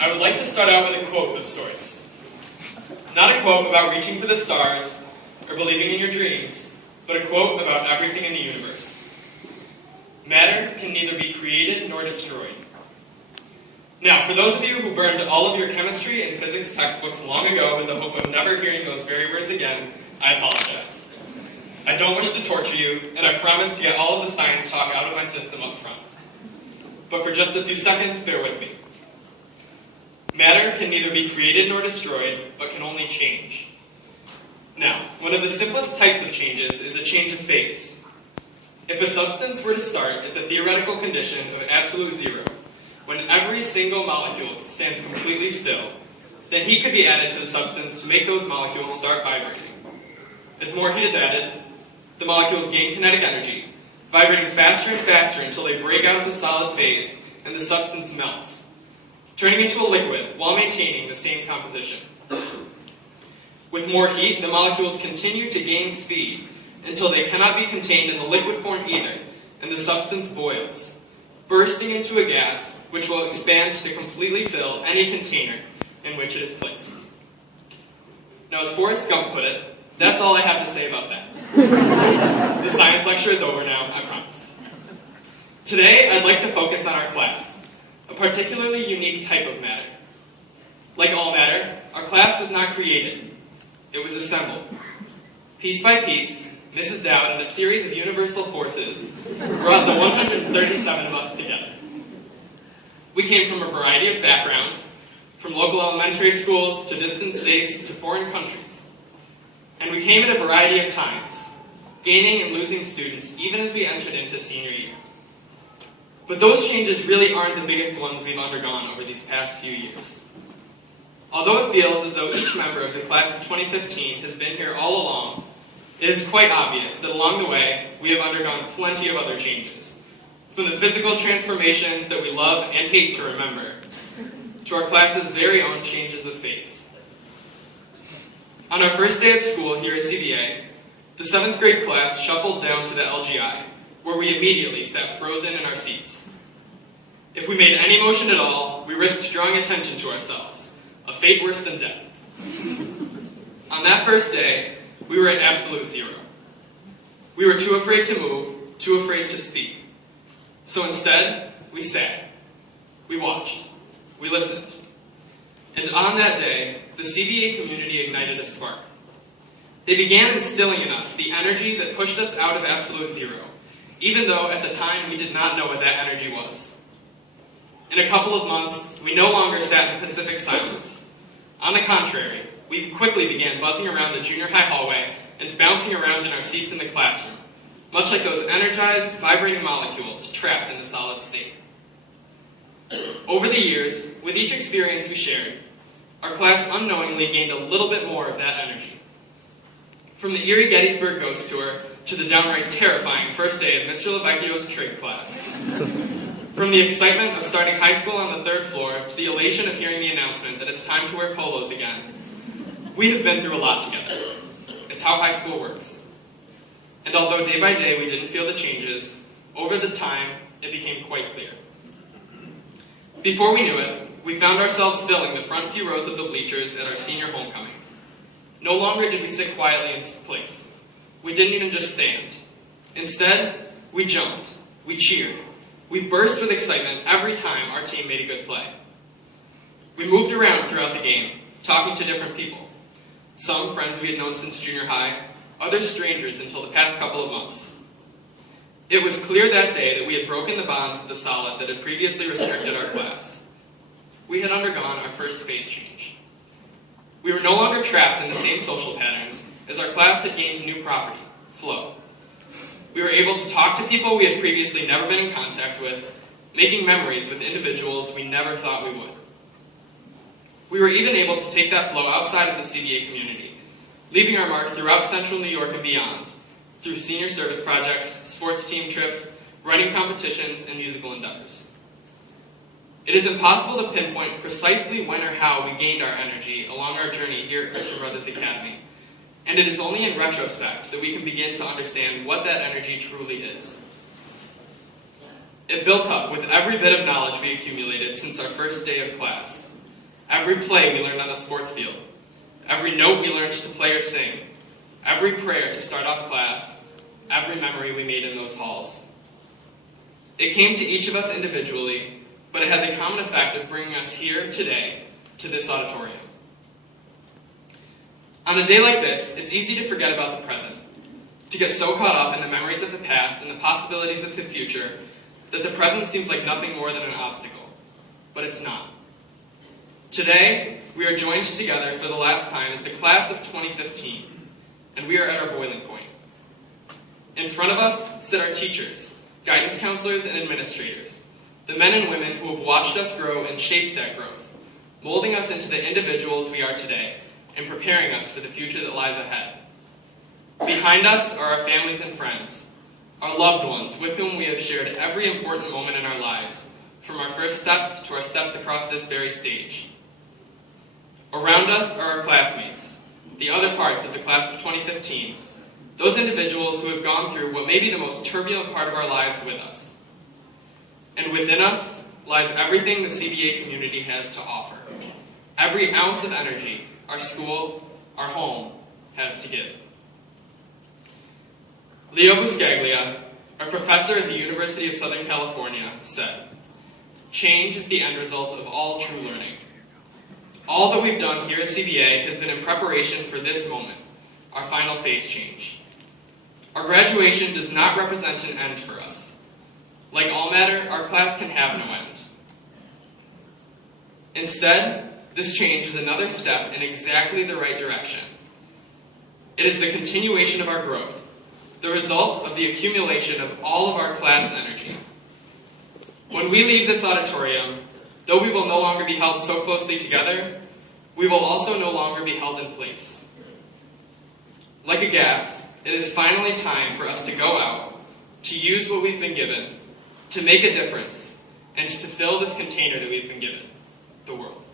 I would like to start out with a quote of sorts. Not a quote about reaching for the stars or believing in your dreams, but a quote about everything in the universe. Matter can neither be created nor destroyed. Now, for those of you who burned all of your chemistry and physics textbooks long ago with the hope of never hearing those very words again, I apologize. I don't wish to torture you, and I promise to get all of the science talk out of my system up front. But for just a few seconds, bear with me. Matter can neither be created nor destroyed, but can only change. Now, one of the simplest types of changes is a change of phase. If a substance were to start at the theoretical condition of absolute zero, when every single molecule stands completely still, then heat could be added to the substance to make those molecules start vibrating. As more heat is added, the molecules gain kinetic energy, vibrating faster and faster until they break out of the solid phase and the substance melts, turning into a liquid while maintaining the same composition. With more heat, the molecules continue to gain speed until they cannot be contained in the liquid form either, and the substance boils, bursting into a gas which will expand to completely fill any container in which it is placed. Now, as Forrest Gump put it, that's all I have to say about that. The science lecture is over now, I promise. Today, I'd like to focus on our class, a particularly unique type of matter. Like all matter, our class was not created. It was assembled. Piece by piece, Mrs. Dowd and a series of universal forces brought the 137 of us together. We came from a variety of backgrounds, from local elementary schools to distant states to foreign countries. And we came at a variety of times, gaining and losing students even as we entered into senior year. But those changes really aren't the biggest ones we've undergone over these past few years. Although it feels as though each member of the class of 2015 has been here all along, it is quite obvious that along the way we have undergone plenty of other changes. From the physical transformations that we love and hate to remember, to our class's very own changes of phase. On our first day of school here at CBA, the 7th grade class shuffled down to the LGI, where we immediately sat frozen in our seats. If we made any motion at all, we risked drawing attention to ourselves, a fate worse than death. On that first day, we were at absolute zero. We were too afraid to move, too afraid to speak. So instead, we sat. We watched. We listened. And on that day, the CBA community ignited a spark. They began instilling in us the energy that pushed us out of absolute zero, even though at the time we did not know what that energy was. In a couple of months, we no longer sat in pacific silence. On the contrary, we quickly began buzzing around the junior high hallway and bouncing around in our seats in the classroom, much like those energized, vibrating molecules trapped in the solid state. Over the years, with each experience we shared, our class unknowingly gained a little bit more of that energy. From the eerie Gettysburg ghost tour to the downright terrifying first day of Mr. Lavecchio's trig class. From the excitement of starting high school on the 3rd floor to the elation of hearing the announcement that it's time to wear polos again, we have been through a lot together. It's how high school works. And although day by day we didn't feel the changes, over the time it became quite clear. Before we knew it, we found ourselves filling the front few rows of the bleachers at our senior homecoming. No longer did we sit quietly in place. We didn't even just stand. Instead, we jumped, we cheered, we burst with excitement every time our team made a good play. We moved around throughout the game, talking to different people. Some friends we had known since junior high, others strangers until the past couple of months. It was clear that day that we had broken the bonds of the solid that had previously restricted our class. We had undergone our first phase change. We were no longer trapped in the same social patterns, as our class had gained new property, flow. We were able to talk to people we had previously never been in contact with, making memories with individuals we never thought we would. We were even able to take that flow outside of the CBA community, leaving our mark throughout Central New York and beyond, through senior service projects, sports team trips, writing competitions, and musical endeavors. It is impossible to pinpoint precisely when or how we gained our energy along our journey here at Christian Brothers Academy, and it is only in retrospect that we can begin to understand what that energy truly is. It built up with every bit of knowledge we accumulated since our first day of class. Every play we learned on the sports field. Every note we learned to play or sing. Every prayer to start off class. Every memory we made in those halls. It came to each of us individually, but it had the common effect of bringing us here today to this auditorium. On a day like this, it's easy to forget about the present, to get so caught up in the memories of the past and the possibilities of the future that the present seems like nothing more than an obstacle. But it's not. Today, we are joined together for the last time as the class of 2015, and we are at our boiling point. In front of us sit our teachers, guidance counselors, and administrators, the men and women who have watched us grow and shaped that growth, molding us into the individuals we are today and preparing us for the future that lies ahead. Behind us are our families and friends, our loved ones with whom we have shared every important moment in our lives, from our first steps to our steps across this very stage. Around us are our classmates, the other parts of the class of 2015, those individuals who have gone through what may be the most turbulent part of our lives with us. And within us lies everything the CBA community has to offer, every ounce of energy our school, our home, has to give. Leo Buscaglia, a professor at the University of Southern California, said, "Change is the end result of all true learning. All that we've done here at CBA has been in preparation for this moment, our final phase change. Our graduation does not represent an end for us. Like all matter, our class can have no end. Instead, this change is another step in exactly the right direction. It is the continuation of our growth, the result of the accumulation of all of our class energy. When we leave this auditorium, though we will no longer be held so closely together, we will also no longer be held in place. Like a gas, it is finally time for us to go out, to use what we've been given, to make a difference, and to fill this container that we've been given, the world."